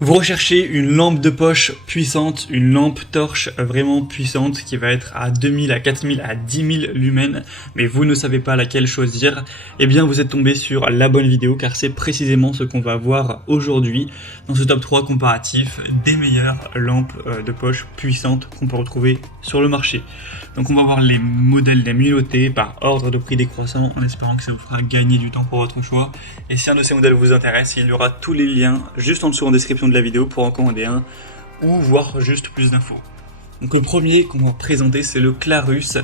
Vous recherchez une lampe de poche puissante, une lampe torche vraiment puissante qui va être à 2000, à 4000, à 10 000 lumens, mais vous ne savez pas laquelle choisir, eh bien vous êtes tombé sur la bonne vidéo car c'est précisément ce qu'on va voir aujourd'hui dans ce top 3 comparatif des meilleures lampes de poche puissantes qu'on peut retrouver sur le marché. Donc on va voir les modèles des mieux par ordre de prix décroissant en espérant que ça vous fera gagner du temps pour votre choix. Et si un de ces modèles vous intéresse, il y aura tous les liens juste en dessous en description de la vidéo pour en commander un ou voir juste plus d'infos. Donc le premier qu'on va présenter, c'est le Clarus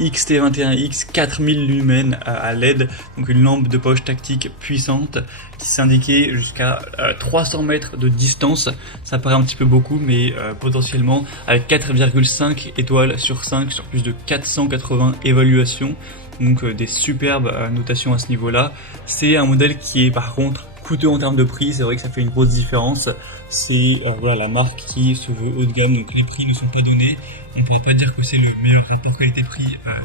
XT21X 4000 lumens à LED, donc une lampe de poche tactique puissante qui s'indiquait jusqu'à 300 mètres de distance. Ça paraît un petit peu beaucoup, mais potentiellement avec 4,5 étoiles sur 5 sur plus de 480 évaluations, donc des superbes notations à ce niveau-là. C'est un modèle qui est par contre coûteux en termes de prix, c'est vrai que ça fait une grosse différence. C'est voilà, la marque qui se veut haut de gamme, donc les prix ne sont pas donnés. On ne pourra pas dire que c'est le meilleur rapport qualité-prix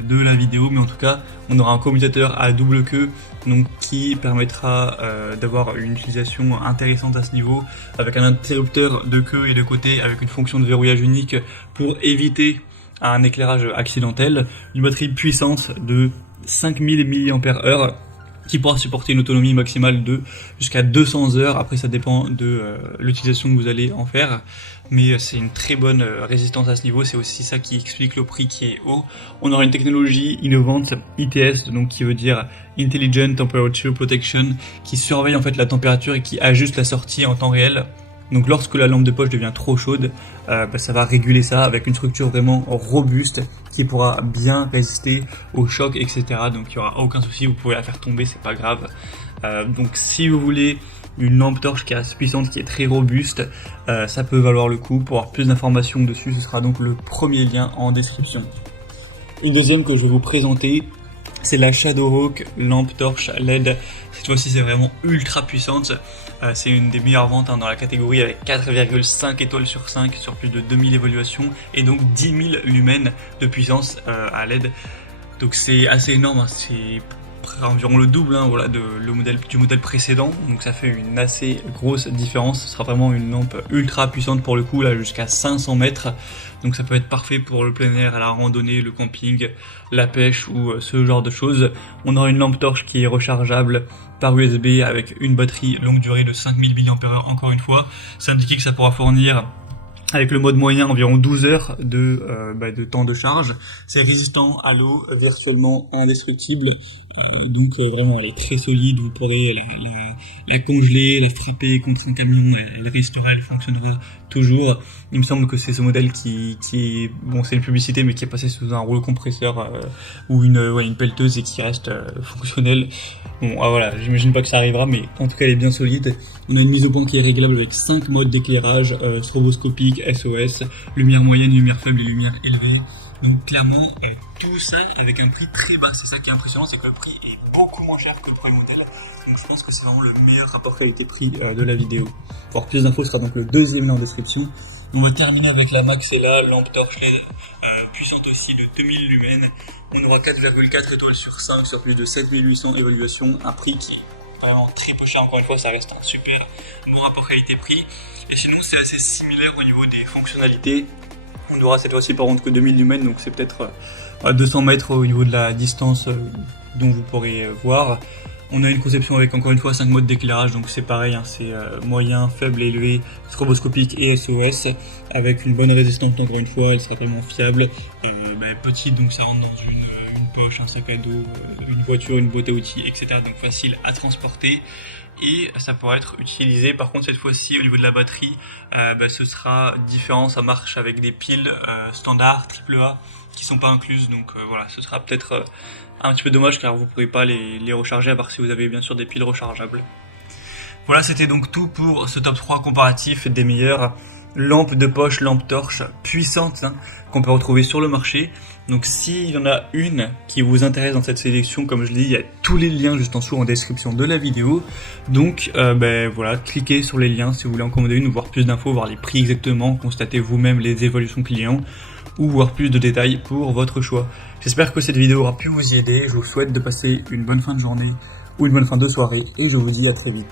de la vidéo, mais en tout cas, on aura un commutateur à double queue, donc qui permettra d'avoir une utilisation intéressante à ce niveau, avec un interrupteur de queue et de côté, avec une fonction de verrouillage unique pour éviter un éclairage accidentel, une batterie puissante de 5000 mAh, qui pourra supporter une autonomie maximale de jusqu'à 200 heures. Après, ça dépend de l'utilisation que vous allez en faire, mais c'est une très bonne résistance à ce niveau. C'est aussi ça qui explique le prix qui est haut. On aura une technologie innovante ITS, donc qui veut dire Intelligent Temperature Protection, qui surveille en fait la température et qui ajuste la sortie en temps réel. Donc lorsque la lampe de poche devient trop chaude, ça va réguler ça avec une structure vraiment robuste qui pourra bien résister aux chocs, etc. Donc il n'y aura aucun souci, vous pouvez la faire tomber, c'est pas grave. Donc si vous voulez une lampe torche qui est assez puissante, qui est très robuste, ça peut valoir le coup. Pour avoir plus d'informations dessus, ce sera donc le premier lien en description. Une deuxième que je vais vous présenter, c'est la Shadowhawk lampe torche LED. Cette fois-ci, c'est vraiment ultra puissante. C'est une des meilleures ventes dans la catégorie, avec 4,5 étoiles sur 5 sur plus de 2000 évaluations et donc 10 000 lumens de puissance à LED. Donc c'est assez énorme, c'est environ le double voilà, du modèle précédent, donc ça fait une assez grosse différence. Ce sera vraiment une lampe ultra puissante pour le coup, là jusqu'à 500 mètres, donc ça peut être parfait pour le plein air, la randonnée, le camping, la pêche ou ce genre de choses. On aura une lampe torche qui est rechargeable par USB avec une batterie longue durée de 5000 mAh. Encore une fois, c'est indiqué que ça pourra fournir avec le mode moyen environ 12 heures de temps de charge. C'est résistant à l'eau, virtuellement indestructible, donc vraiment elle est très solide. Vous pourrez la congeler, la frapper contre un camion, elle restera, elle fonctionnera toujours. Il me semble que c'est ce modèle qui est, bon, c'est une publicité, mais qui est passé sous un rouleau compresseur ou une pelleteuse et qui reste fonctionnel. Bon, voilà, j'imagine pas que ça arrivera, mais en tout cas elle est bien solide. On a une mise au point qui est réglable avec 5 modes d'éclairage, stroboscopique, SOS, lumière moyenne, lumière faible et lumière élevée. Donc clairement, tout ça avec un prix très bas. C'est ça qui est impressionnant, c'est que le prix est beaucoup moins cher que le premier modèle. Donc je pense que c'est vraiment le meilleur rapport qualité-prix de la vidéo. Pour avoir plus d'infos, ce sera donc le deuxième lien en description. On va terminer avec la Maxella lampe torche LED, puissante aussi de 2000 lumens. On aura 4,4 étoiles sur 5 sur plus de 7800 évaluations. Un prix qui est vraiment très peu cher. Encore une fois, ça reste un super bon rapport qualité-prix. Et sinon, c'est assez similaire au niveau des fonctionnalités. On aura cette fois-ci par contre que 2000 lumens, donc c'est peut-être à 200 mètres au niveau de la distance dont vous pourrez voir. On a une conception avec encore une fois 5 modes d'éclairage, donc c'est pareil, c'est moyen, faible, élevé, stroboscopique et SOS, avec une bonne résistance encore une fois, elle sera vraiment fiable, petite, donc ça rentre dans une poche, un sac à dos, une voiture, une boîte à outils, etc. Donc facile à transporter. Et ça pourra être utilisé, par contre cette fois-ci au niveau de la batterie, ce sera différent, ça marche avec des piles standard AAA qui sont pas incluses, donc voilà, ce sera peut-être un petit peu dommage car vous ne pourrez pas les recharger à part si vous avez bien sûr des piles rechargeables. Voilà, c'était donc tout pour ce top 3 comparatif des meilleures lampes de poche, lampes torches puissantes qu'on peut retrouver sur le marché. Donc s'il y en a une qui vous intéresse dans cette sélection, comme je l'ai dit, il y a tous les liens juste en dessous en description de la vidéo. Donc voilà, cliquez sur les liens si vous voulez en commander une, voir plus d'infos, voir les prix exactement, constater vous-même les évolutions clients ou voir plus de détails pour votre choix. J'espère que cette vidéo aura pu vous y aider. Je vous souhaite de passer une bonne fin de journée ou une bonne fin de soirée et je vous dis à très vite.